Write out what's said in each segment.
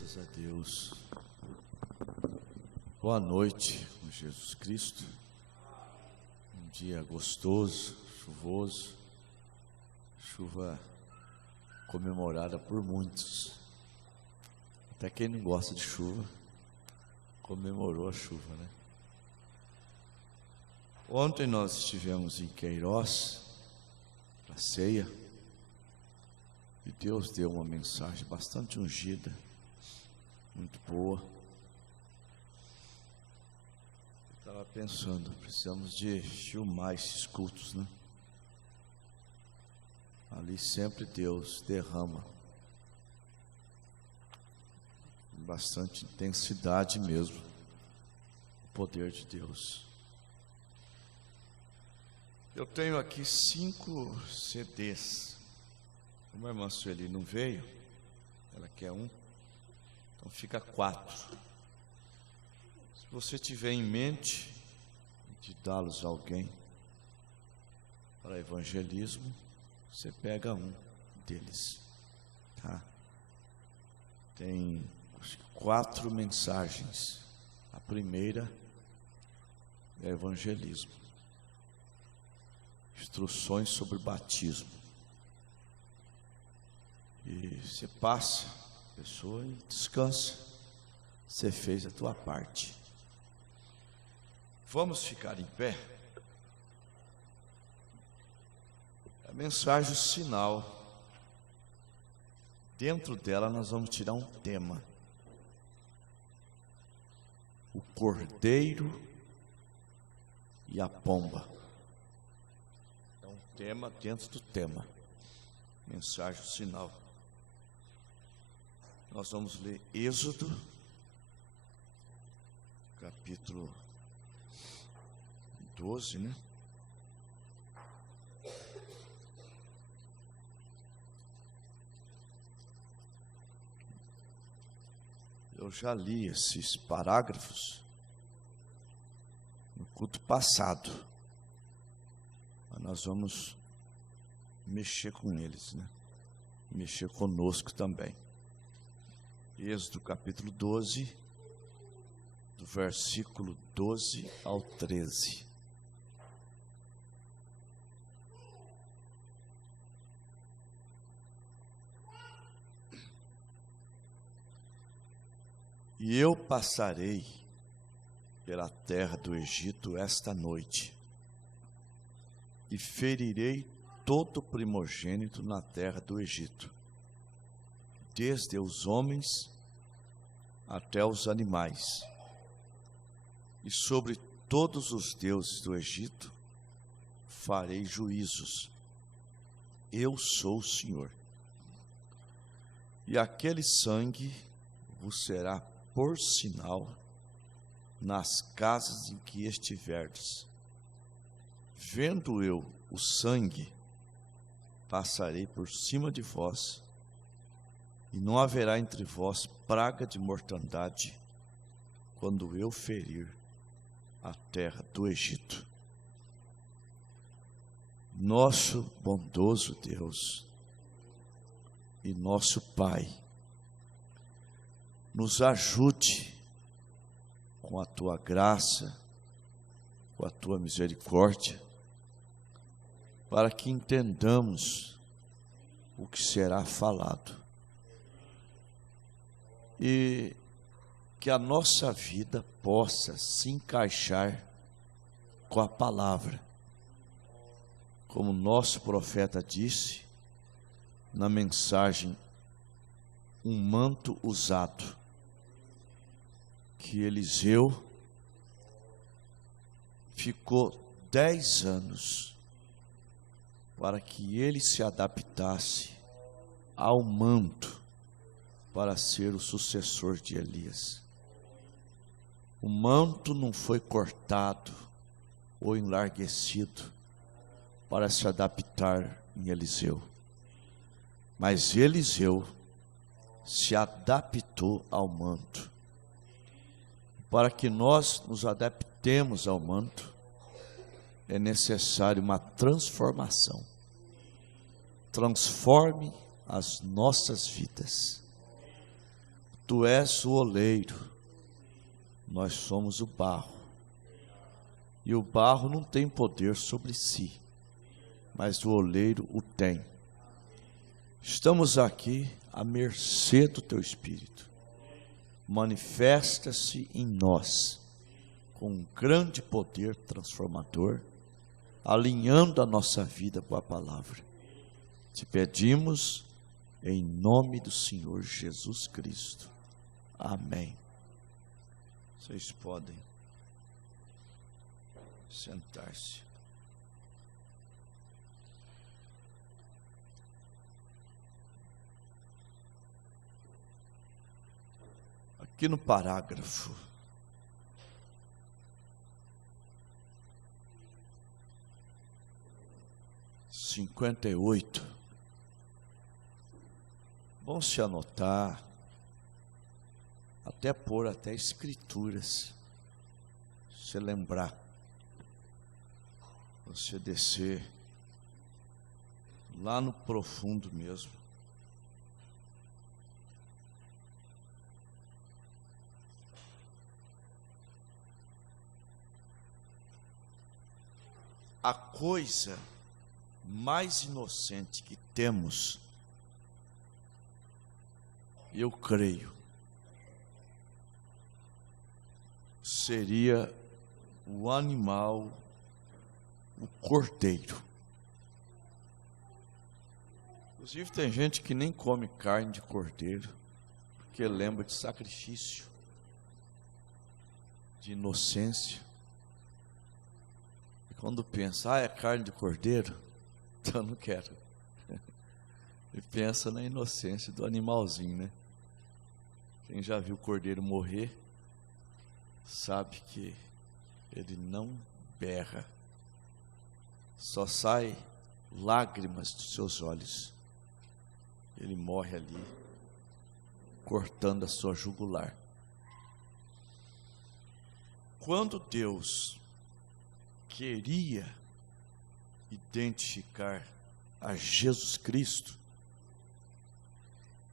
Graças a Deus. Boa noite, com Jesus Cristo. Um dia gostoso, chuvoso, chuva comemorada por muitos. Até quem não gosta de chuva, comemorou a chuva, né? Ontem nós estivemos em Queiroz, para a ceia, e Deus deu uma mensagem bastante ungida, muito boa. Eu estava pensando, precisamos de filmar esses cultos, né? Ali sempre Deus derrama com bastante intensidade mesmo o poder de Deus. Eu tenho aqui 5 CDs. Como a irmã Sueli não veio, ela quer um, então fica 4. Se você tiver em mente de dá-los a alguém para evangelismo, você pega um deles, tá? Tem 4 mensagens. A primeira é evangelismo, instruções sobre batismo. E você passa a pessoa e descansa. Você fez a tua parte. Vamos ficar em pé. A mensagem, o sinal. Dentro dela nós vamos tirar um tema. O cordeiro e a pomba. É um tema dentro do tema. Mensagem, o sinal. Nós vamos ler Êxodo, capítulo 12, né? Eu já li esses parágrafos no culto passado, mas nós vamos mexer com eles, né? Mexer conosco também. Êxodo capítulo 12, do versículo 12 ao 13. E eu passarei pela terra do Egito esta noite, e ferirei todo primogênito na terra do Egito, desde os homens até os animais, e sobre todos os deuses do Egito farei juízos. Eu sou o Senhor. E aquele sangue vos será por sinal nas casas em que estiverdes. Vendo eu o sangue, passarei por cima de vós, e não haverá entre vós praga de mortandade, quando eu ferir a terra do Egito. Nosso bondoso Deus e nosso Pai, nos ajude com a tua graça, com a tua misericórdia, para que entendamos o que será falado. E que a nossa vida possa se encaixar com a palavra. Como nosso profeta disse na mensagem, um manto usado, que Eliseu ficou 10 anos para que ele se adaptasse ao manto para ser o sucessor de Elias. O manto não foi cortado ou enlarguecido para se adaptar em Eliseu, mas Eliseu se adaptou ao manto. Para que nós nos adaptemos ao manto, é necessário uma transformação. Transforme as nossas vidas. Tu és o oleiro, nós somos o barro. E o barro não tem poder sobre si, mas o oleiro o tem. Estamos aqui à mercê do Teu Espírito. Manifesta-se em nós com um grande poder transformador, alinhando a nossa vida com a palavra. Te pedimos em nome do Senhor Jesus Cristo. Amém. Vocês podem sentar-se. Aqui no parágrafo 58, bom se anotar, até pôr até escrituras, você lembrar, você descer lá no profundo mesmo. A coisa mais inocente que temos, eu creio, seria o animal, o cordeiro. Inclusive tem gente que nem come carne de cordeiro, porque lembra de sacrifício, de inocência. E quando pensa, é carne de cordeiro, então eu não quero. E pensa na inocência do animalzinho, né? Quem já viu o cordeiro morrer, sabe que ele não berra, só sai lágrimas dos seus olhos. Ele morre ali, cortando a sua jugular. Quando Deus queria identificar a Jesus Cristo,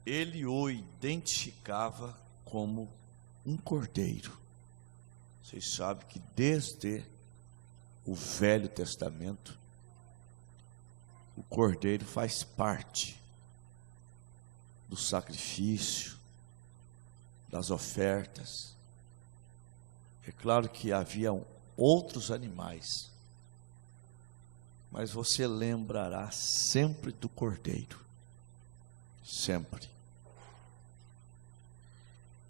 Ele o identificava como um cordeiro. Vocês sabem que desde o Velho Testamento, o cordeiro faz parte do sacrifício, das ofertas. É claro que haviam outros animais, mas você lembrará sempre do cordeiro, sempre.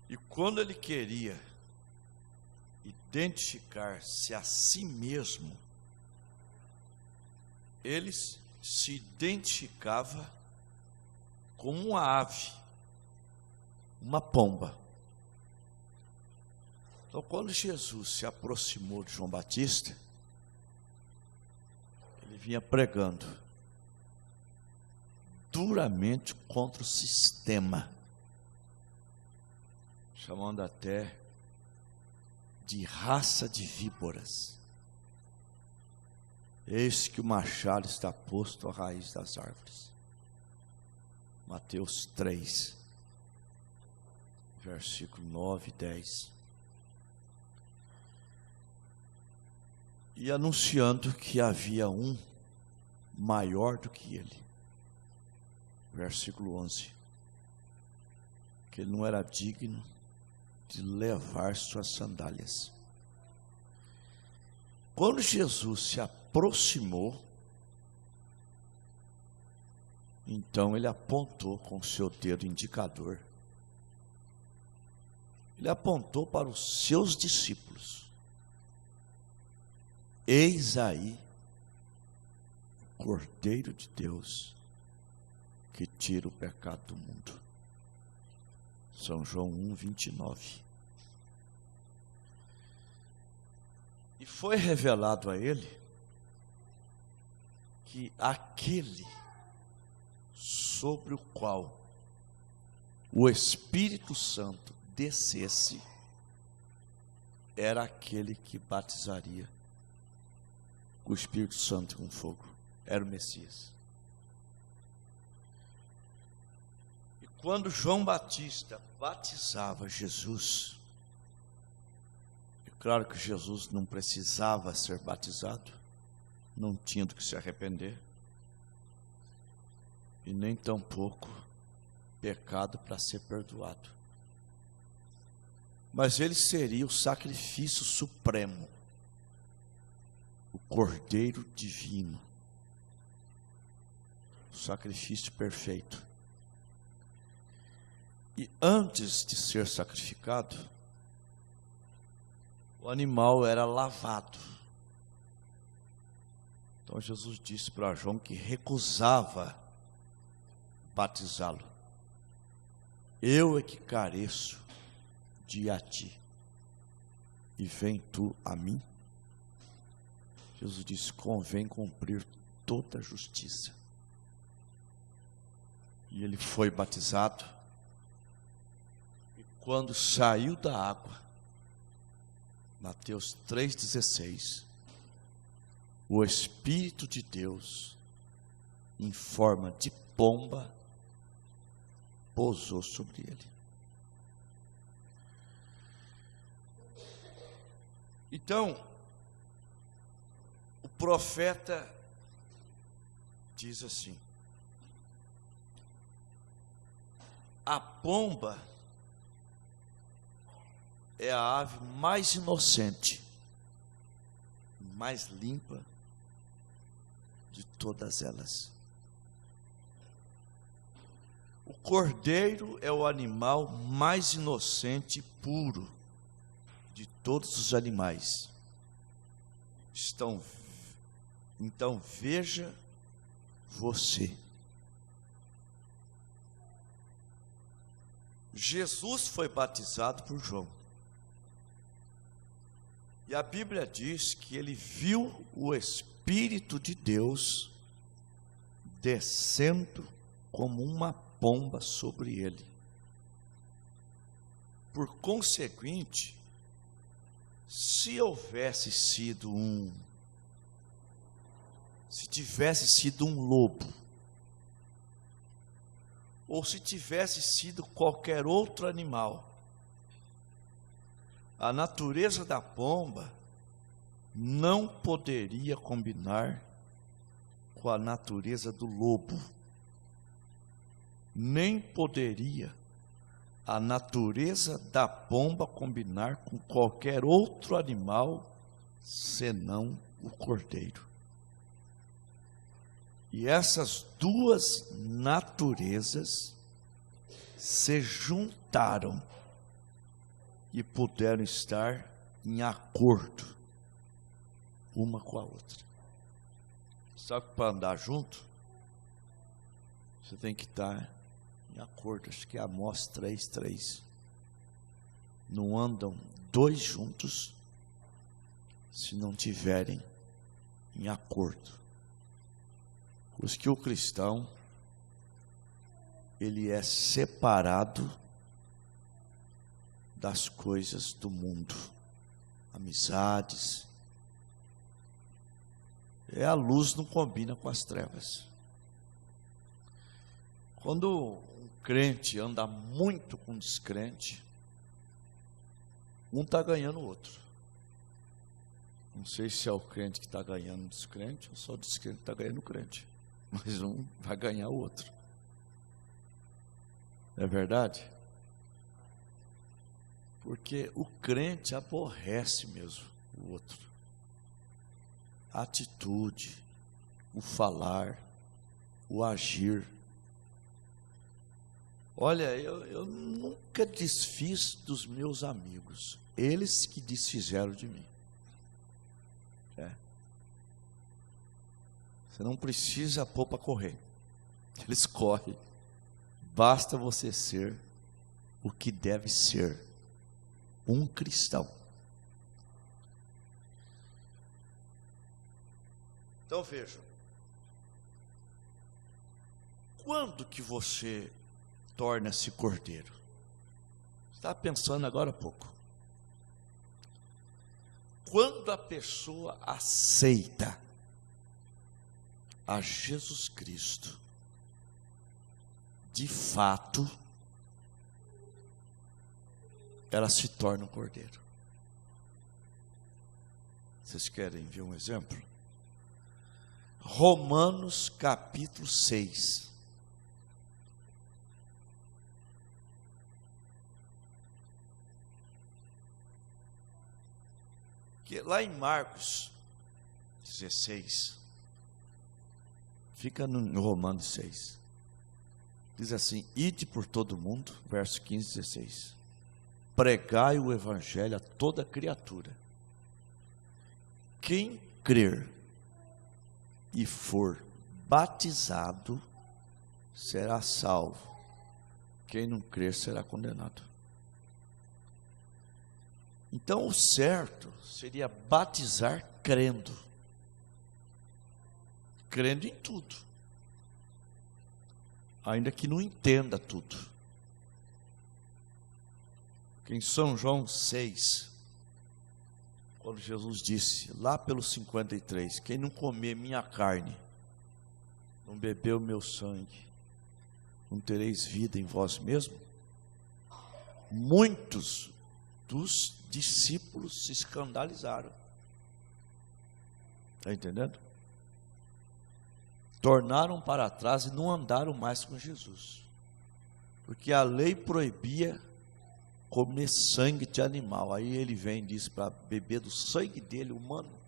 E quando ele queria identificar-se a si mesmo, ele se identificava como uma ave, uma pomba. Então, quando Jesus se aproximou de João Batista, ele vinha pregando duramente contra o sistema, chamando até de raça de víboras. Eis que o machado está posto à raiz das árvores. Mateus 3, versículo 9 e 10. E anunciando que havia um maior do que ele. Versículo 11. Que ele não era digno de levar suas sandálias. Quando Jesus se aproximou, então ele apontou com o seu dedo indicador. Ele apontou para os seus discípulos. Eis aí o Cordeiro de Deus que tira o pecado do mundo. São João 1, 29. E foi revelado a ele que aquele sobre o qual o Espírito Santo descesse era aquele que batizaria o Espírito Santo com fogo. Era o Messias. E quando João Batista batizava Jesus, é claro que Jesus não precisava ser batizado, não tinha do que se arrepender, e nem tampouco pecado para ser perdoado. Mas ele seria o sacrifício supremo, o Cordeiro divino, o sacrifício perfeito. E antes de ser sacrificado, o animal era lavado. Então Jesus disse para João que recusava batizá-lo. Eu é que careço de ir a ti, e vem tu a mim. Jesus disse: convém cumprir toda a justiça. E ele foi batizado, e quando saiu da água, Mateus 3,16, o Espírito de Deus, em forma de pomba, pousou sobre ele. Então, o profeta diz assim: a pomba é a ave mais inocente, mais limpa de todas elas. O cordeiro é o animal mais inocente e puro de todos os animais. Então veja você. Jesus foi batizado por João. E a Bíblia diz que ele viu o Espírito de Deus descendo como uma pomba sobre ele. Por conseguinte, se tivesse sido um lobo, ou se tivesse sido qualquer outro animal, a natureza da pomba não poderia combinar com a natureza do lobo, nem poderia a natureza da pomba combinar com qualquer outro animal, senão o cordeiro. E essas duas naturezas se juntaram e puderam estar em acordo uma com a outra. Só que para andar junto, você tem que estar em acordo. Acho que é Amós 3:3. Não andam dois juntos se não tiverem em acordo. Por isso que o cristão, ele é separado das coisas do mundo, amizades. A luz não combina com as trevas. Quando um crente anda muito com um descrente, um está ganhando o outro. Não sei se é o crente que está ganhando o descrente, ou só o descrente que está ganhando o crente. Mas um vai ganhar o outro. Não é verdade? Porque o crente aborrece mesmo o outro. A atitude, o falar, o agir. Olha, eu nunca desfiz dos meus amigos, eles que desfizeram de mim. Você não precisa pôr para correr, eles correm. Basta você ser o que deve ser, um cristão. Então vejam, quando que você torna-se cordeiro? Estava pensando agora há pouco. Quando a pessoa aceita a Jesus Cristo, de fato, ela se torna um cordeiro. Vocês querem ver um exemplo? Romanos capítulo 6. Que lá em Marcos 16, fica no Romanos 6, diz assim: ide por todo mundo, verso 15 e 16, pregai o evangelho a toda criatura. Quem crer e for batizado será salvo, quem não crer será condenado. Então o certo seria batizar crendo em tudo, ainda que não entenda tudo. Porque em São João 6, quando Jesus disse, lá pelos 53, quem não comer minha carne, não beber o meu sangue, não tereis vida em vós mesmo, muitos dos discípulos se escandalizaram. Está entendendo? Tornaram para trás e não andaram mais com Jesus, porque a lei proibia comer sangue de animal. Aí ele vem e diz para beber do sangue dele, humano,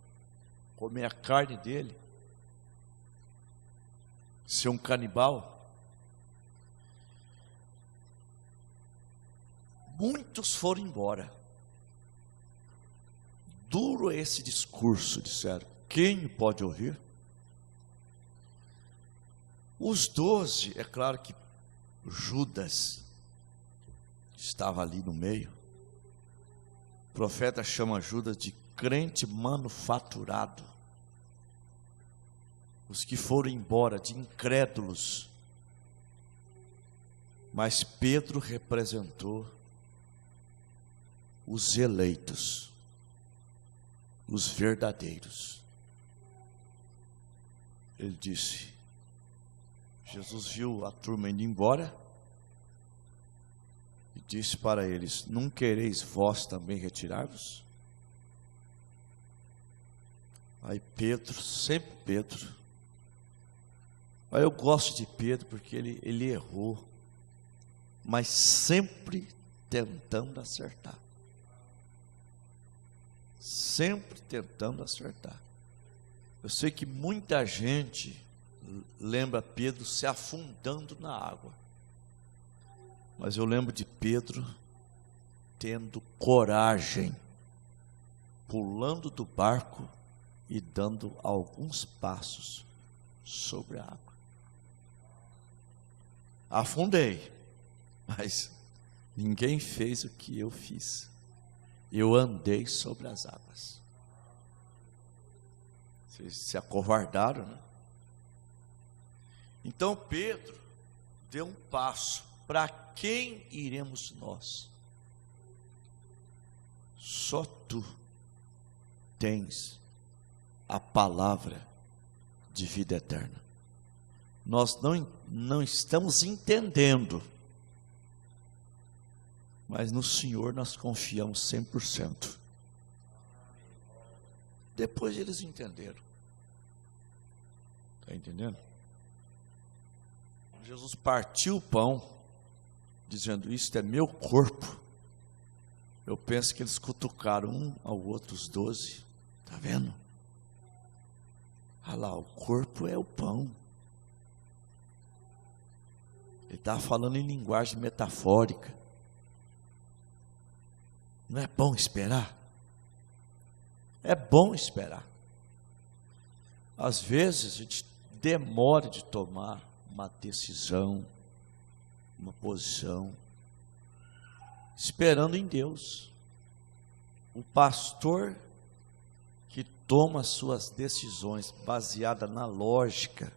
comer a carne dele, ser um canibal. Muitos foram embora. Duro esse discurso, disseram. Quem pode ouvir? Os 12, é claro que Judas estava ali no meio. O profeta chama Judas de crente manufaturado. Os que foram embora, de incrédulos. Mas Pedro representou os eleitos, os verdadeiros. Ele disse, Jesus viu a turma indo embora e disse para eles, não quereis vós também retirar-vos? Aí Pedro, sempre Pedro, aí eu gosto de Pedro porque ele errou, mas sempre tentando acertar. Sempre tentando acertar. Eu sei que muita gente lembra Pedro se afundando na água, mas eu lembro de Pedro tendo coragem, pulando do barco e dando alguns passos sobre a água. Afundei, mas ninguém fez o que eu fiz. Eu andei sobre as águas. Vocês se acovardaram, né? Então Pedro deu um passo. Para quem iremos nós? Só tu tens a palavra de vida eterna. Nós não estamos entendendo, mas no Senhor nós confiamos 100%. Depois eles entenderam. Está entendendo? Jesus partiu o pão, dizendo, isto é meu corpo. Eu penso que eles cutucaram um ao outro, os 12. Está vendo? Olha lá, o corpo é o pão. Ele estava falando em linguagem metafórica. Não é bom esperar? É bom esperar. Às vezes a gente demora de tomar uma decisão, uma posição, esperando em Deus. O pastor que toma suas decisões baseada na lógica,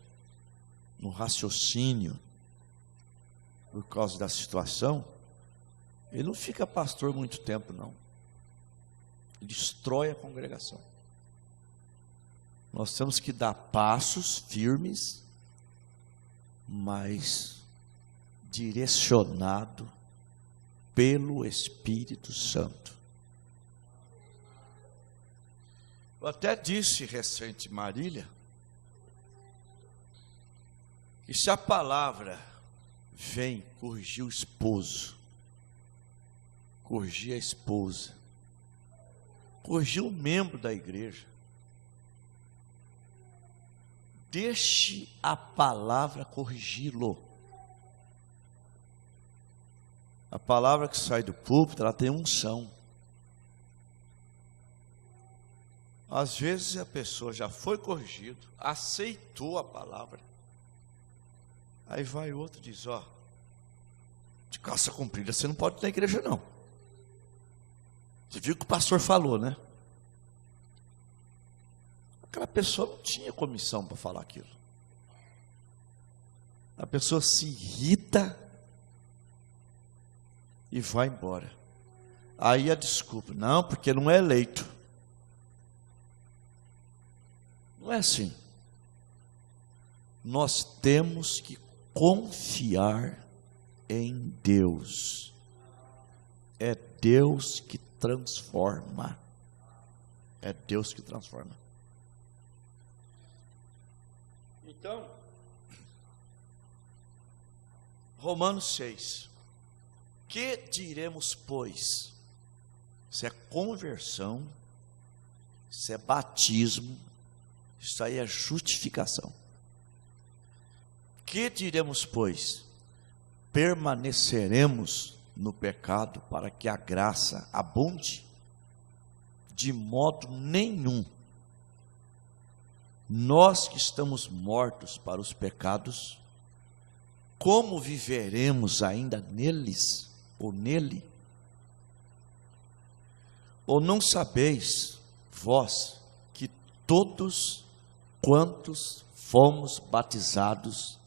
no raciocínio, por causa da situação, ele não fica pastor muito tempo, não. Ele destrói a congregação. Nós temos que dar passos firmes, mas direcionado pelo Espírito Santo. Eu até disse recente em Marília, que se a palavra vem corrigir o esposo, corrigir a esposa, corrigir o membro da igreja, deixe a palavra corrigi-lo. A palavra que sai do púlpito, ela tem unção. Às vezes a pessoa já foi corrigida, aceitou a palavra. Aí vai outro e diz, ó, de calça comprida você não pode ir na igreja não. Você viu o que o pastor falou, né? Aquela pessoa não tinha comissão para falar aquilo. A pessoa se irrita e vai embora. Aí a desculpa, não, porque não é eleito. Não é assim. Nós temos que confiar em Deus. É Deus que transforma. É Deus que transforma. Então, Romanos 6. Que diremos, pois? Isso é conversão, isso é batismo, isso aí é justificação. Que diremos, pois? Permaneceremos no pecado para que a graça abunde? De modo nenhum. Nós que estamos mortos para os pecados, como viveremos ainda neles ou nele? Ou não sabeis, vós, que todos quantos fomos batizados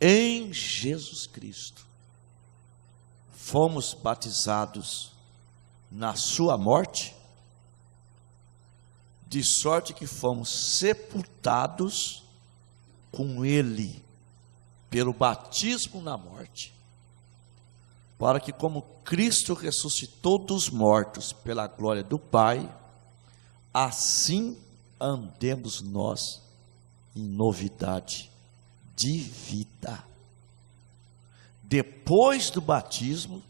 em Jesus Cristo, fomos batizados na sua morte, de sorte que fomos sepultados com ele, pelo batismo na morte, para que como Cristo ressuscitou dos mortos pela glória do Pai, assim andemos nós em novidade de vida. Depois do batismo,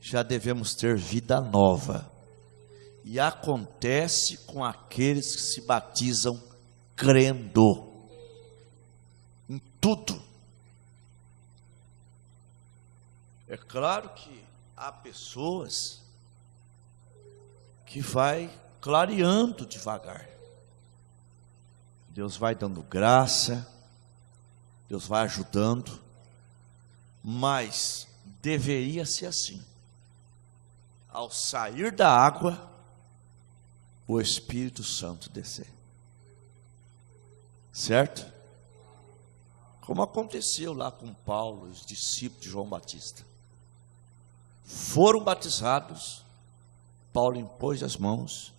já devemos ter vida nova. E acontece com aqueles que se batizam crendo em tudo. É claro que há pessoas que vai clareando devagar. Deus vai dando graça, Deus vai ajudando, mas deveria ser assim. Ao sair da água, o Espírito Santo descer. Certo? Como aconteceu lá com Paulo, os discípulos de João Batista. Foram batizados, Paulo impôs as mãos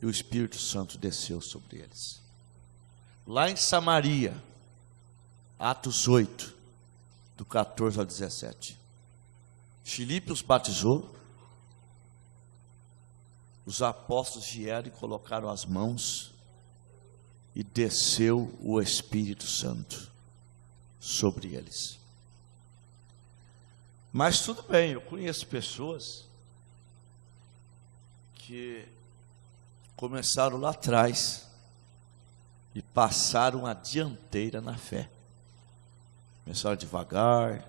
e o Espírito Santo desceu sobre eles. Lá em Samaria, Atos 8, do 14 ao 17. Filipe os batizou, os apóstolos vieram e colocaram as mãos e desceu o Espírito Santo sobre eles. Mas tudo bem, eu conheço pessoas que começaram lá atrás e passaram a dianteira na fé. Começaram devagar,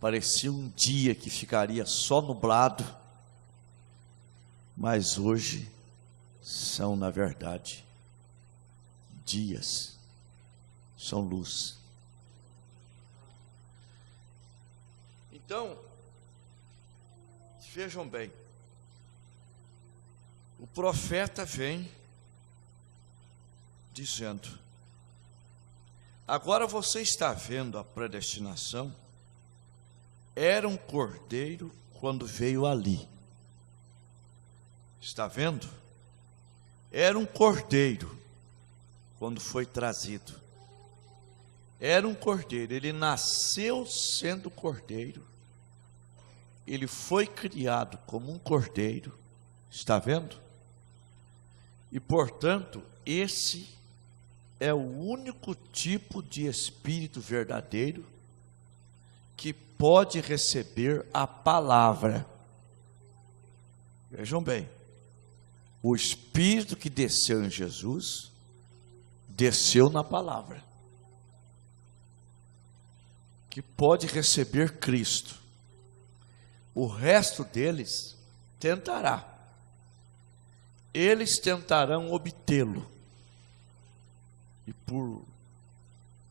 parecia um dia que ficaria só nublado, mas hoje são, na verdade, dias, são luz. Então, vejam bem, o profeta vem dizendo: agora você está vendo a predestinação? Era um cordeiro quando veio ali. Está vendo? Era um cordeiro quando foi trazido. Era um cordeiro, ele nasceu sendo cordeiro ele foi criado como um cordeiro, está vendo? E, portanto, esse é o único tipo de espírito verdadeiro que pode receber a palavra. Vejam bem, o espírito que desceu em Jesus, desceu na palavra, que pode receber Cristo. O resto deles tentará. Eles tentarão obtê-lo.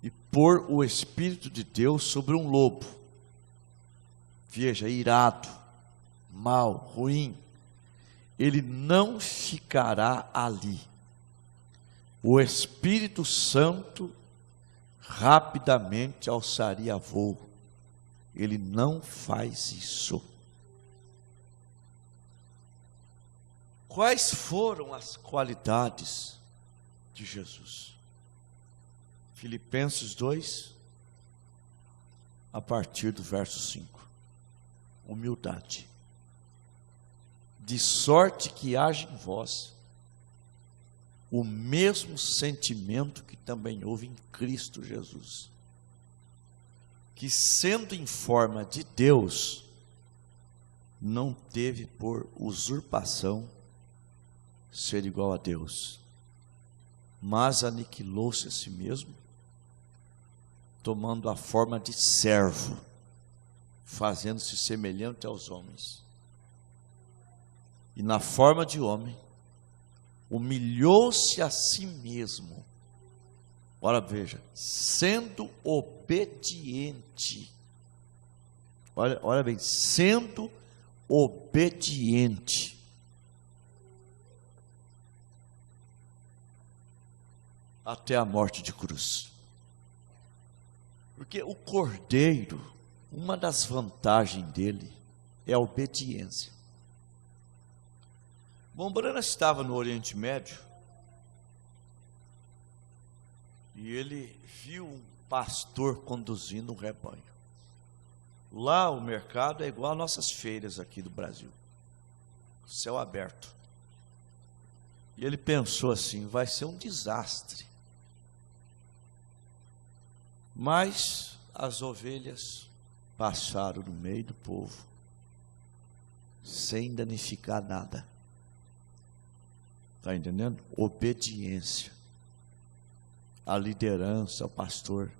E pôr o Espírito de Deus sobre um lobo. Veja, irado, mau, ruim. Ele não ficará ali. O Espírito Santo rapidamente alçaria voo. Ele não faz isso. Quais foram as qualidades de Jesus? Filipenses 2, a partir do verso 5. Humildade. De sorte que haja em vós o mesmo sentimento que também houve em Cristo Jesus, que sendo em forma de Deus, não teve por usurpação ser igual a Deus, mas aniquilou-se a si mesmo, tomando a forma de servo, fazendo-se semelhante aos homens. E na forma de homem, humilhou-se a si mesmo. Ora veja, sendo obediente. Olha bem, sendo obediente. Até a morte de cruz. Porque o cordeiro, uma das vantagens dele é a obediência. Mombrana estava no Oriente Médio e ele viu um pastor conduzindo um rebanho. Lá o mercado é igual às nossas feiras aqui do Brasil, céu aberto. E ele pensou assim, vai ser um desastre. Mas as ovelhas passaram no meio do povo, sem danificar nada. Está entendendo? Obediência. A liderança, ao pastor.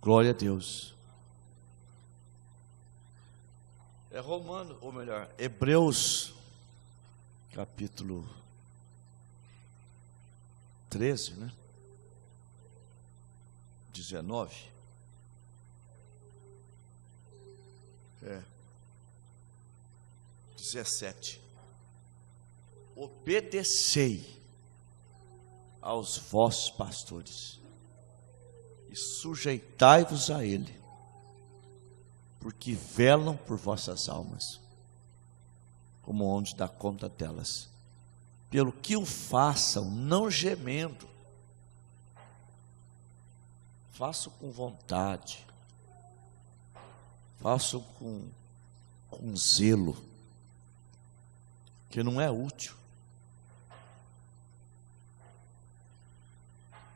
Glória a Deus. É Romano, ou melhor, Hebreus, capítulo 13, né? 19. 17. Obedecei aos vossos pastores e sujeitai-vos a ele, porque velam por vossas almas, como onde dá conta delas, pelo que o façam, não gemendo, façam com vontade, façam com zelo, que não é útil.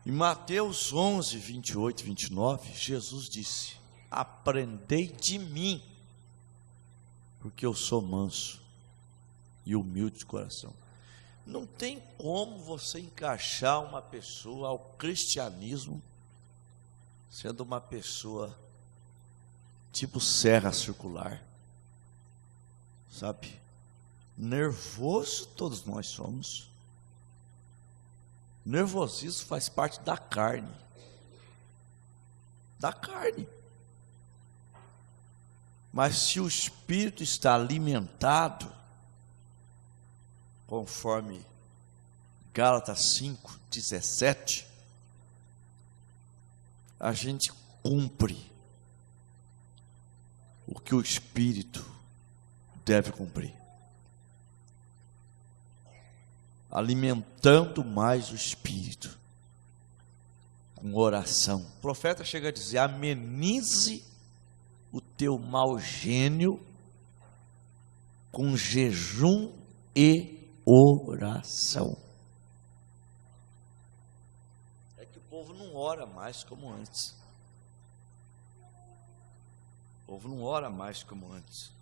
Em Mateus 11, 28 e 29, Jesus disse: aprendei de mim, porque eu sou manso e humilde de coração. Não tem como você encaixar uma pessoa ao cristianismo sendo uma pessoa tipo serra circular, sabe? Nervoso todos nós somos. Nervosismo faz parte da carne. Da carne. Mas se o espírito está alimentado, conforme Gálatas 5:17, a gente cumpre o que o espírito deve cumprir. Alimentando mais o espírito com oração. O profeta chega a dizer: amenize o teu teu mau gênio com jejum e oração. É que o povo não ora mais como antes. O povo não ora mais como antes.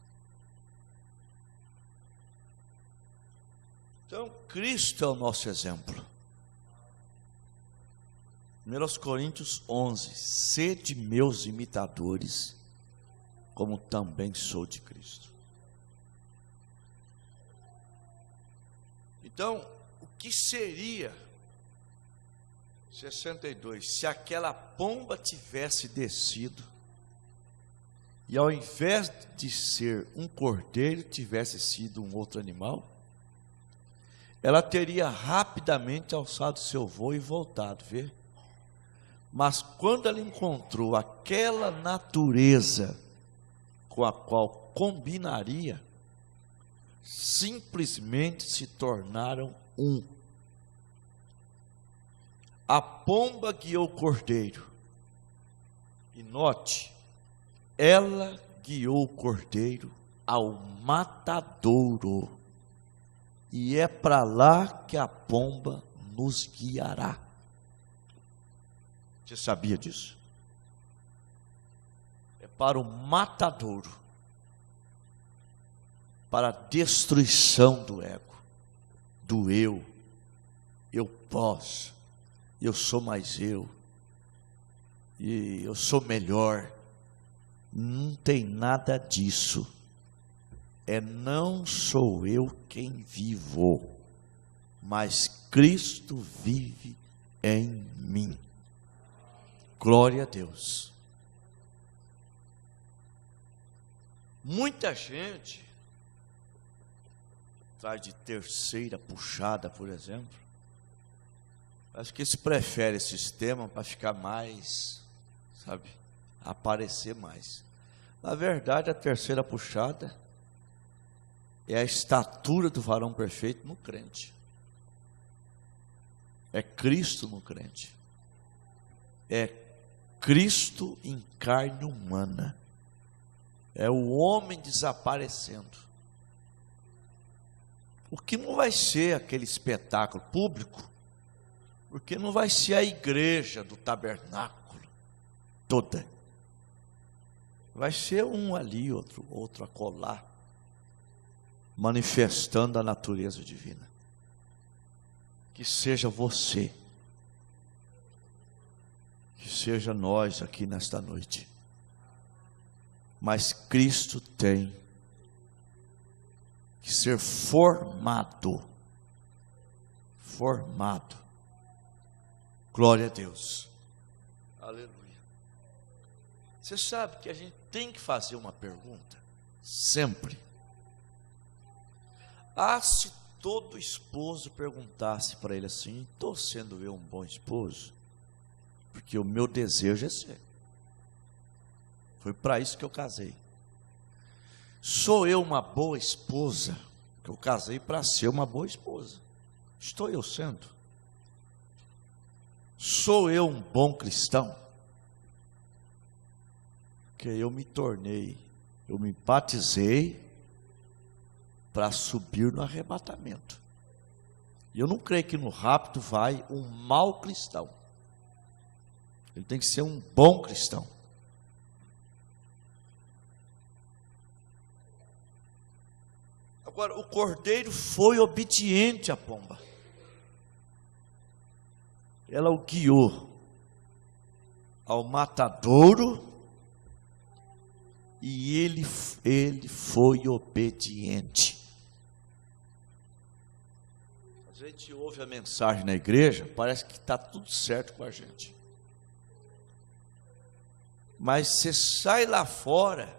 Então, Cristo é o nosso exemplo. 1 Coríntios 11, sede meus imitadores, como também sou de Cristo. Então, o que seria 62, se aquela pomba tivesse descido, e ao invés de ser um cordeiro, tivesse sido um outro animal? Ela teria rapidamente alçado seu voo e voltado, vê? Mas quando ela encontrou aquela natureza com a qual combinaria, simplesmente se tornaram um. A pomba guiou o cordeiro. E note, ela guiou o cordeiro ao matadouro. E é para lá que a pomba nos guiará. Você sabia disso? É para o matadouro, para a destruição do ego, do eu posso, eu sou mais e eu sou melhor. Não tem nada disso. Não sou eu quem vivo, mas Cristo vive em mim. Glória a Deus. Muita gente vai de terceira puxada, por exemplo. Acho que se prefere esse sistema para ficar mais, sabe, aparecer mais. Na verdade, a terceira puxada é a estatura do varão perfeito no crente. É Cristo no crente. É Cristo em carne humana. É o homem desaparecendo. Porque não vai ser aquele espetáculo público, porque não vai ser a igreja do tabernáculo toda. Vai ser um ali, outro acolá, manifestando a natureza divina. Que seja você, que seja nós aqui nesta noite. Mas Cristo tem que ser formado. Glória a Deus. Aleluia. Você sabe que a gente tem que fazer uma pergunta, sempre. Se todo esposo perguntasse para ele assim: estou sendo eu um bom esposo? Porque o meu desejo é ser. Foi para isso que eu casei. Sou eu uma boa esposa? Que eu casei para ser uma boa esposa. Estou eu sendo? Sou eu um bom cristão? Porque eu me batizei para subir no arrebatamento. E eu não creio que no rapto vai um mau cristão. Ele tem que ser um bom cristão. Agora, o cordeiro foi obediente à pomba. Ela o guiou ao matadouro e ele foi obediente. A gente ouve a mensagem na igreja, parece que está tudo certo com a gente. Mas você sai lá fora,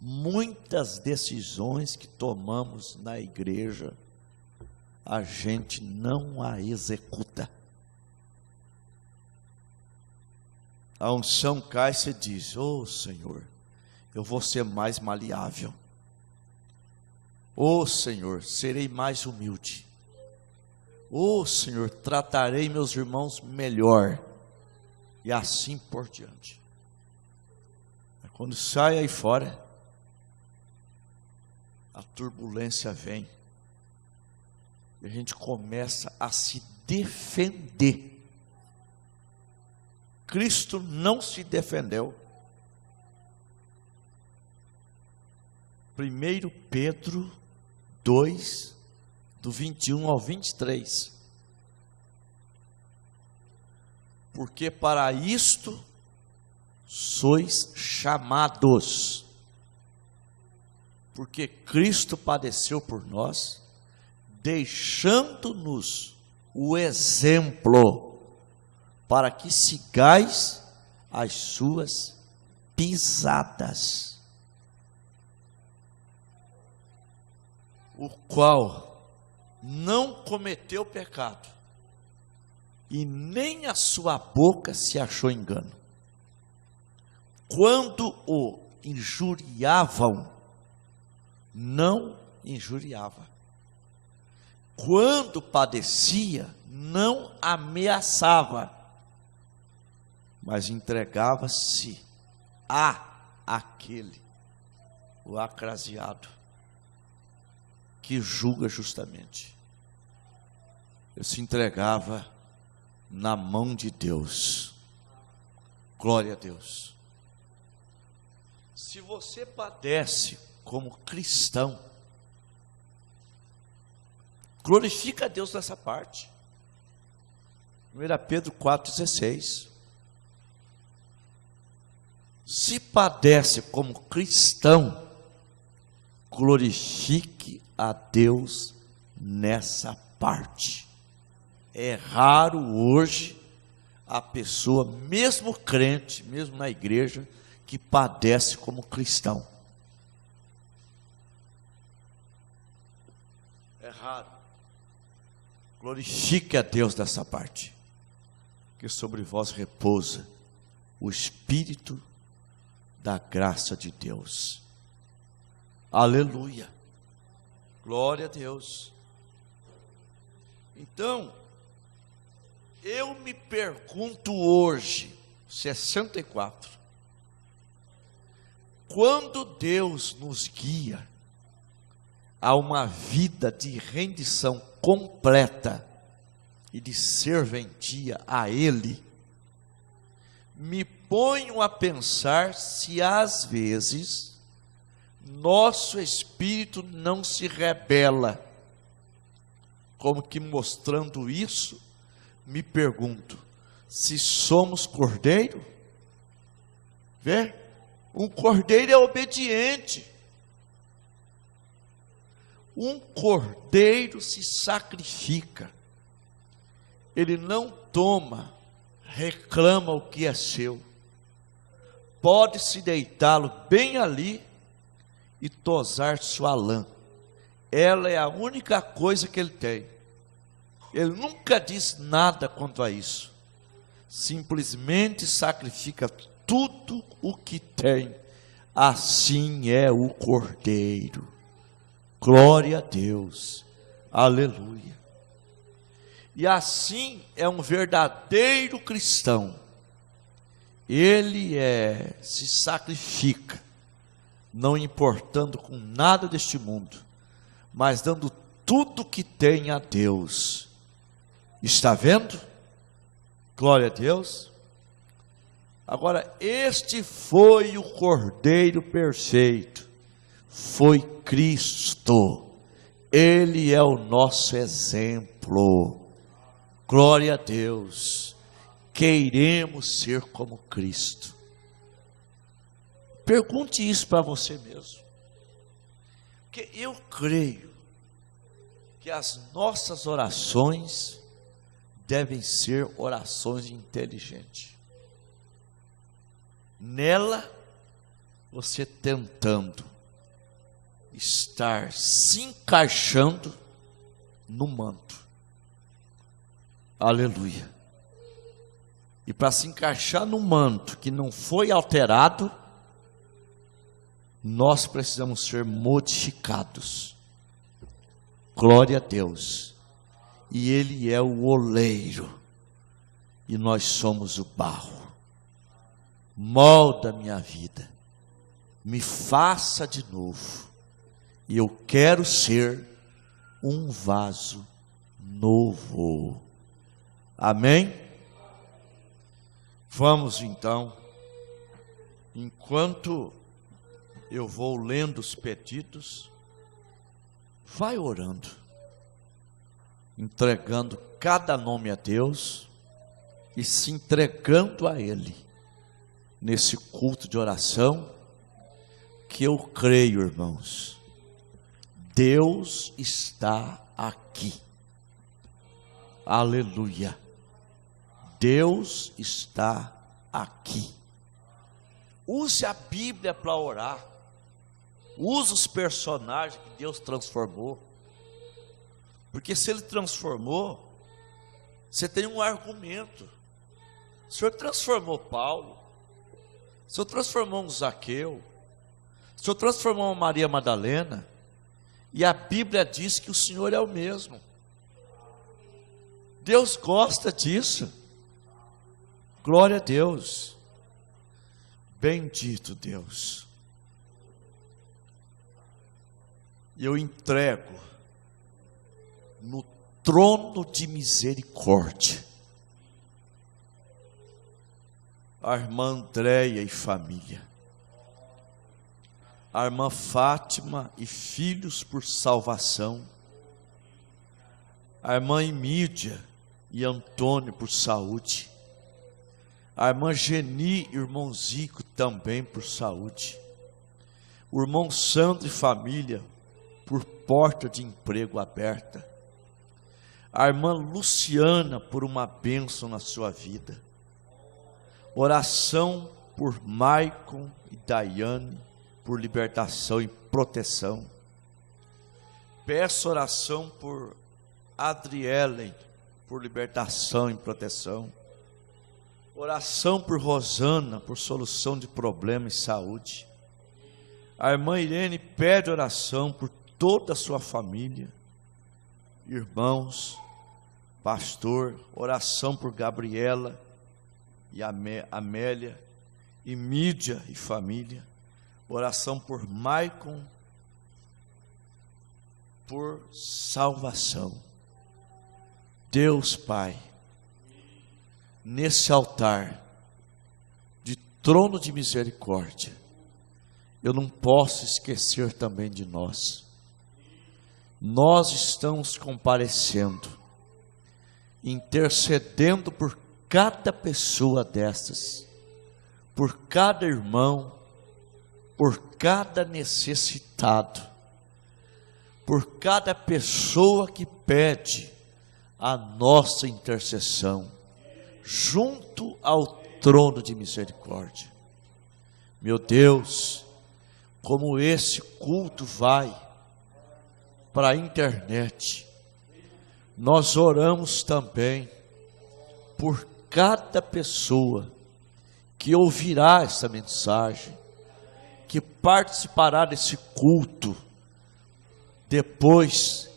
muitas decisões que tomamos na igreja, a gente não a executa. A unção cai e você diz: ô Senhor, eu vou ser mais maleável. Ô Senhor, serei mais humilde. Ô Senhor, tratarei meus irmãos melhor. E assim por diante. Quando sai aí fora, a turbulência vem. E a gente começa a se defender. Cristo não se defendeu. 1 Pedro 2, do 21 ao 23. Porque para isto sois chamados, porque Cristo padeceu por nós, deixando-nos o exemplo, para que sigais as suas pisadas, o qual não cometeu pecado, e nem a sua boca se achou engano. Quando o injuriavam, não injuriava. Quando padecia, não ameaçava, mas entregava-se a aquele, o acraziado, que julga justamente. Ele se entregava na mão de Deus. Glória a Deus. Se você padece como cristão, glorifica a Deus nessa parte. 1 Pedro 4,16. Se padece como cristão, glorifique a Deus nessa parte. É raro hoje a pessoa, mesmo crente, mesmo na igreja, que padece como cristão. É raro. Glorifique a Deus nessa parte, que sobre vós repousa o Espírito da graça de Deus. Aleluia. Glória a Deus. Então, eu me pergunto hoje, 64, quando Deus nos guia a uma vida de rendição completa e de serventia a Ele, me ponho a pensar se às vezes nosso espírito não se rebela. Como que mostrando isso, me pergunto, se somos cordeiro? Vê? Um cordeiro é obediente. Um cordeiro se sacrifica. Ele não toma, reclama o que é seu. Pode se deitá-lo bem ali e tosar sua lã. Ela é a única coisa que ele tem. Ele nunca diz nada quanto a isso. Simplesmente sacrifica tudo o que tem. Assim é o cordeiro. Glória a Deus. Aleluia. E assim é um verdadeiro cristão. Ele se sacrifica, não importando com nada deste mundo, mas dando tudo que tem a Deus. Está vendo? Glória a Deus. Agora, este foi o Cordeiro perfeito, foi Cristo. Ele é o nosso exemplo. Glória a Deus. Queremos ser como Cristo. Pergunte isso para você mesmo. Porque eu creio que as nossas orações devem ser orações inteligentes. Nela, você tentando estar se encaixando no manto. Aleluia. E para se encaixar no manto que não foi alterado, nós precisamos ser modificados. Glória a Deus. E Ele é o oleiro, e nós somos o barro. Molda minha vida, me faça de novo, e eu quero ser um vaso novo. Amém? Vamos então, enquanto eu vou lendo os pedidos, vai orando, entregando cada nome a Deus e se entregando a Ele, nesse culto de oração, que eu creio, irmãos, Deus está aqui. Aleluia. Deus está aqui. Use a Bíblia para orar. Use os personagens que Deus transformou. Porque se Ele transformou, você tem um argumento. O Senhor transformou Paulo. O Senhor transformou um Zaqueu. O Senhor transformou uma Maria Madalena. E a Bíblia diz que o Senhor é o mesmo. Deus gosta disso. Glória a Deus. Bendito Deus. E eu entrego no trono de misericórdia a irmã Andréia e família, a irmã Fátima e filhos por salvação, a irmã Emídia e Antônio por saúde, a irmã Geni e irmão Zico também por saúde, o irmão Sandro e família por porta de emprego aberta, a irmã Luciana por uma bênção na sua vida, oração por Maicon e Daiane por libertação e proteção, peço oração por Adrielen por libertação e proteção, oração por Rosana por solução de problemas e saúde, a irmã Irene pede oração por toda a sua família, irmãos, pastor, oração por Gabriela e Amélia, e Mídia e família, oração por Maicon, por salvação. Deus Pai, nesse altar de trono de misericórdia, eu não posso esquecer também de nós. Nós estamos comparecendo, intercedendo por cada pessoa destas, por cada irmão, por cada necessitado, por cada pessoa que pede a nossa intercessão, junto ao trono de misericórdia. Meu Deus, como esse culto vai para a internet, nós oramos também por cada pessoa que ouvirá essa mensagem, que participará desse culto, depois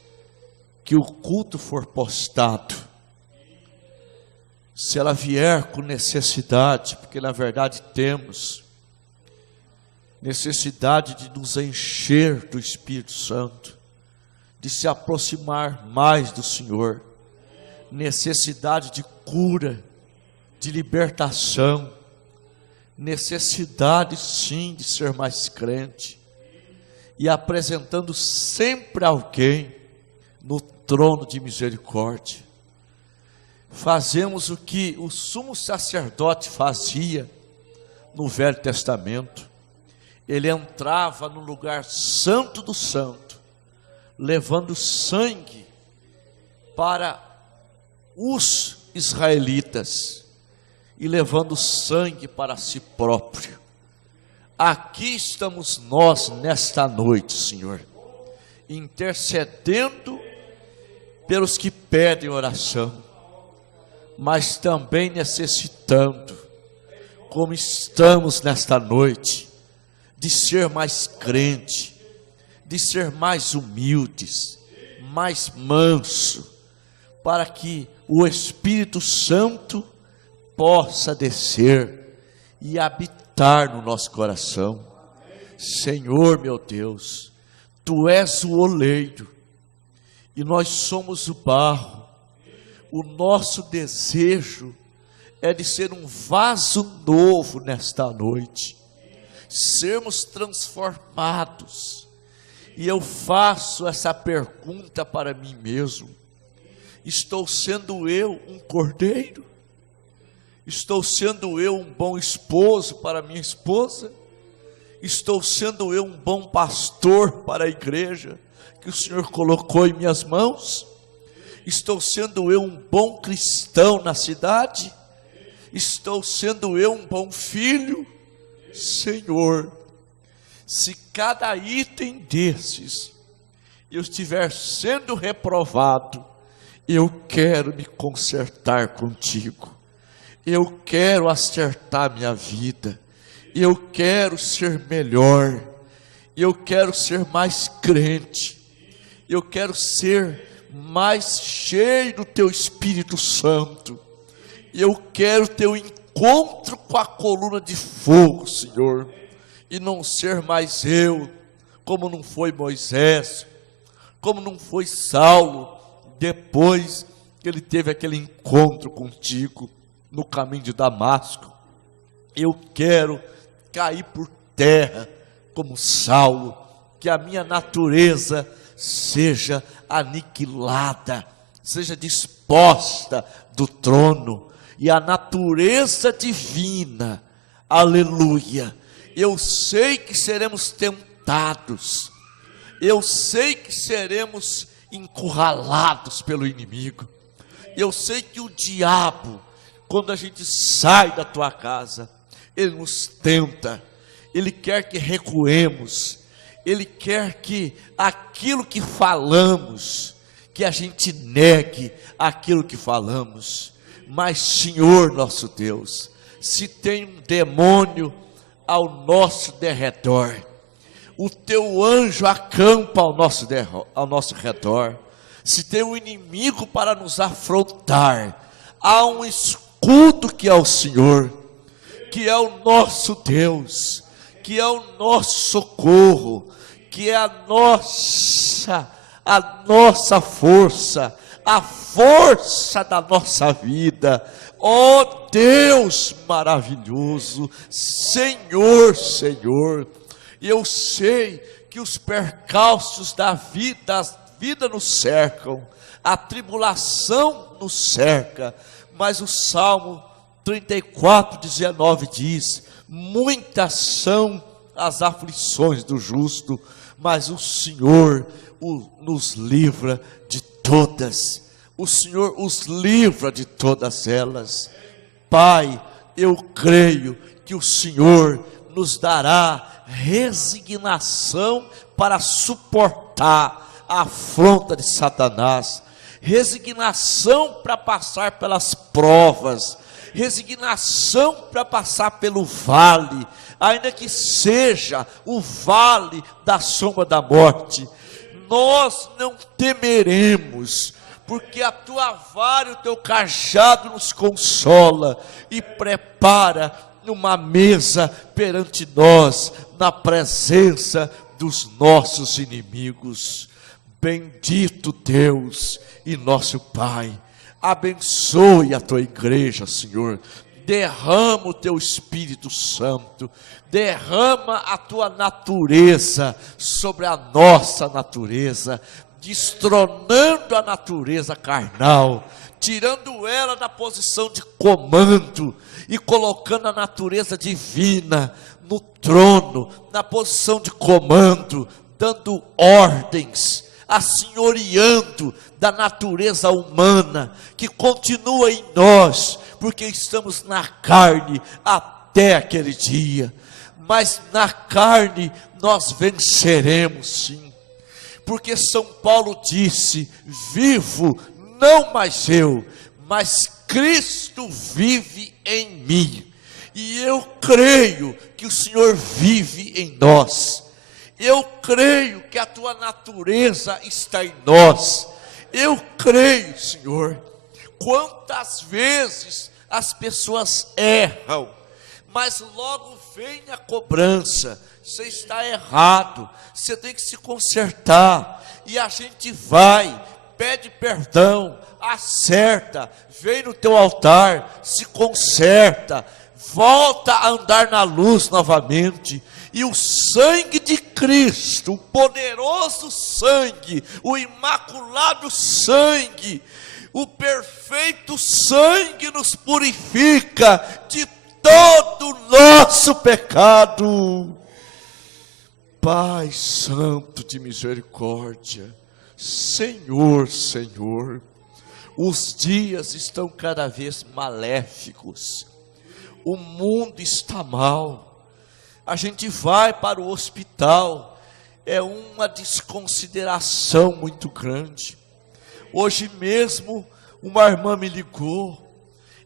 que o culto for postado. Se ela vier com necessidade, porque na verdade temos necessidade de nos encher do Espírito Santo, de se aproximar mais do Senhor, necessidade de cura, de libertação, necessidade sim de ser mais crente, e apresentando sempre alguém no trono de misericórdia. Fazemos o que o sumo sacerdote fazia no Velho Testamento. Ele entrava no lugar santo do santo, levando sangue para os israelitas e levando sangue para si próprio. Aqui estamos nós nesta noite, Senhor, intercedendo pelos que pedem oração, mas também necessitando, como estamos nesta noite, de ser mais crente, de ser mais humildes, mais manso, para que o Espírito Santo possa descer e habitar no nosso coração. Senhor meu Deus, Tu és o oleiro e nós somos o barro. O nosso desejo é de ser um vaso novo nesta noite, sermos transformados. E eu faço essa pergunta para mim mesmo: estou sendo eu um cordeiro? Estou sendo eu um bom esposo para minha esposa? Estou sendo eu um bom pastor para a igreja que o Senhor colocou em minhas mãos? Estou sendo eu um bom cristão na cidade? Estou sendo eu um bom filho? Senhor, se cada item desses eu estiver sendo reprovado, eu quero me consertar contigo, eu quero acertar minha vida, eu quero ser melhor, eu quero ser mais crente, eu quero ser mais cheio do Teu Espírito Santo, eu quero ter um encontro com a coluna de fogo, Senhor, e não ser mais eu, como não foi Moisés, como não foi Saulo, depois que ele teve aquele encontro contigo no caminho de Damasco. Eu quero cair por terra como Saulo, que a minha natureza seja aniquilada, seja disposta do trono, e a natureza divina, aleluia. Eu sei que seremos tentados, eu sei que seremos encurralados pelo inimigo, eu sei que o diabo, quando a gente sai da tua casa, ele nos tenta, ele quer que recuemos, ele quer que aquilo que falamos, que a gente negue aquilo que falamos. Mas Senhor nosso Deus, se tem um demônio ao nosso derredor, o Teu anjo acampa ao nosso redor. Se tem um inimigo para nos afrontar, há um escudo que é o Senhor, que é o nosso Deus, que é o nosso socorro, que é a nossa força, a força da nossa vida. Ó Deus maravilhoso, Senhor, eu sei que os percalços da vida nos cercam, a tribulação nos cerca, mas o Salmo 34:19 diz: muitas são as aflições do justo, mas o Senhor nos livra de todas, o Senhor os livra de todas elas. Pai, eu creio que o Senhor nos dará resignação para suportar a afronta de Satanás, resignação para passar pelas provas, resignação para passar pelo vale, ainda que seja o vale da sombra da morte. Nós não temeremos, porque a tua vara e o teu cajado nos consola e prepara uma mesa perante nós, na presença dos nossos inimigos. Bendito Deus e nosso Pai, abençoe a tua igreja, Senhor. Derrama o teu Espírito Santo, derrama a tua natureza sobre a nossa natureza, destronando a natureza carnal, tirando ela da posição de comando e colocando a natureza divina no trono, na posição de comando, dando ordens, assenhoreando da natureza humana que continua em nós, porque estamos na carne até aquele dia. Mas na carne nós venceremos sim, porque São Paulo disse: vivo não mais eu, mas Cristo vive em mim. E eu creio que o Senhor vive em nós, eu creio que a tua natureza está em nós, eu creio, Senhor. Quantas vezes as pessoas erram, mas logo vem a cobrança: você está errado, você tem que se consertar. E a gente vai, pede perdão, acerta, vem no teu altar, se conserta, volta a andar na luz novamente. E o sangue de Cristo, o poderoso sangue, o imaculado sangue, o perfeito sangue nos purifica de todo o nosso pecado. Pai santo de misericórdia, Senhor, Senhor, os dias estão cada vez maléficos, o mundo está mal. A gente vai para o hospital, é uma desconsideração muito grande. Hoje mesmo, uma irmã me ligou,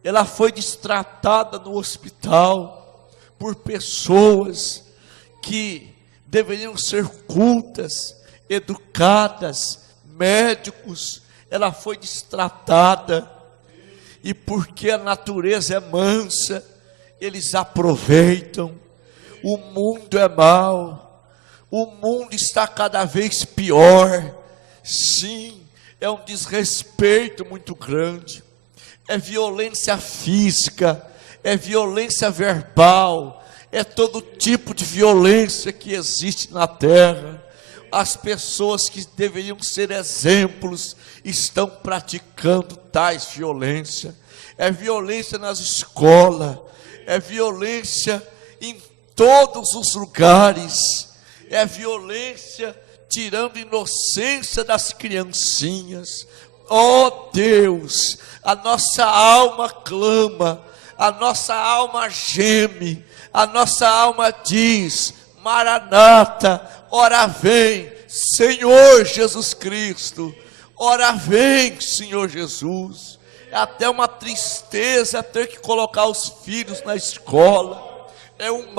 ela foi destratada no hospital por pessoas que deveriam ser cultas, educadas, médicos. Ela foi destratada, e porque a natureza é mansa, eles aproveitam. O mundo é mau, o mundo está cada vez pior. Sim, é um desrespeito muito grande, é violência física, é violência verbal, é todo tipo de violência que existe na terra. As pessoas que deveriam ser exemplos estão praticando tais violência. É violência nas escolas, é violência em todos os lugares, é violência tirando inocência das criancinhas. Oh Deus, a nossa alma clama, a nossa alma geme, a nossa alma diz: Maranata, ora vem, Senhor Jesus Cristo, ora vem, Senhor Jesus. É até uma tristeza ter que colocar os filhos na escola. É um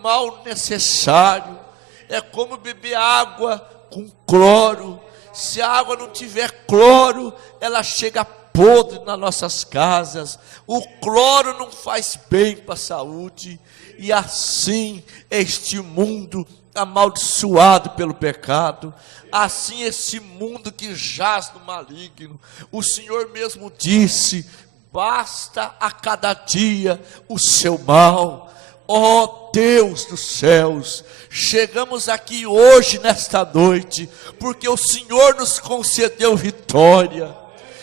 mal necessário. É como beber água com cloro. Se a água não tiver cloro, ela chega podre nas nossas casas. O cloro não faz bem para a saúde. E assim este mundo amaldiçoado pelo pecado, assim esse mundo que jaz no maligno. O Senhor mesmo disse: basta a cada dia o seu mal. Ó Deus dos céus, chegamos aqui hoje nesta noite, porque o Senhor nos concedeu vitória.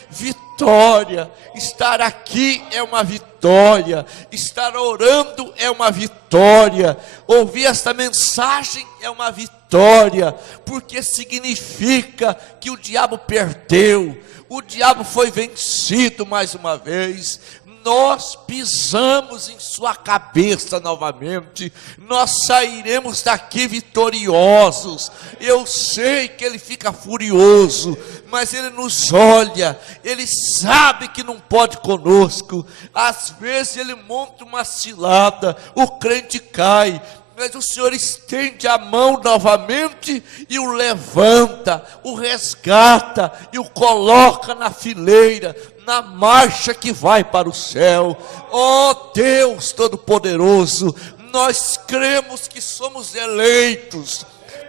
Vitória, estar aqui é uma vitória, estar orando é uma vitória, ouvir esta mensagem é uma vitória, porque significa que o diabo perdeu, o diabo foi vencido mais uma vez. Nós pisamos em sua cabeça novamente, nós sairemos daqui vitoriosos. Eu sei que ele fica furioso, mas ele nos olha, ele sabe que não pode conosco. Às vezes ele monta uma cilada, o crente cai, mas o Senhor estende a mão novamente e o levanta, o resgata e o coloca na fileira, na marcha que vai para o céu. Ó Deus Todo-Poderoso, nós cremos que somos eleitos,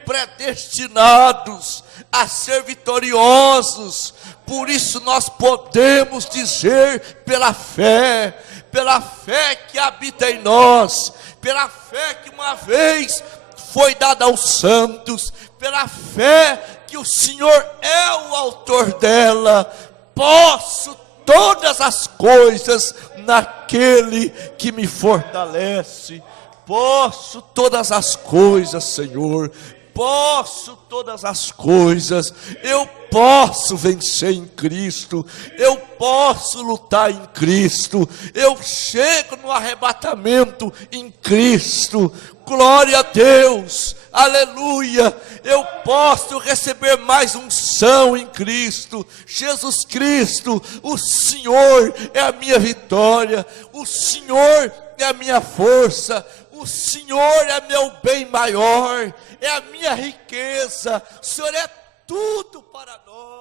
predestinados a ser vitoriosos. Por isso nós podemos dizer pela fé que habita em nós, pela fé que uma vez foi dada aos santos, pela fé que o Senhor é o autor dela. Posso todas as coisas naquele que me fortalece. Posso todas as coisas, Senhor. Posso todas as coisas. Eu posso vencer em Cristo. Eu posso lutar em Cristo. Eu chego no arrebatamento em Cristo. Glória a Deus. Aleluia. Eu posso receber mais unção em Cristo. Jesus Cristo, o Senhor é a minha vitória. O Senhor é a minha força. O Senhor é meu bem maior, é a minha riqueza. O Senhor é tudo para nós.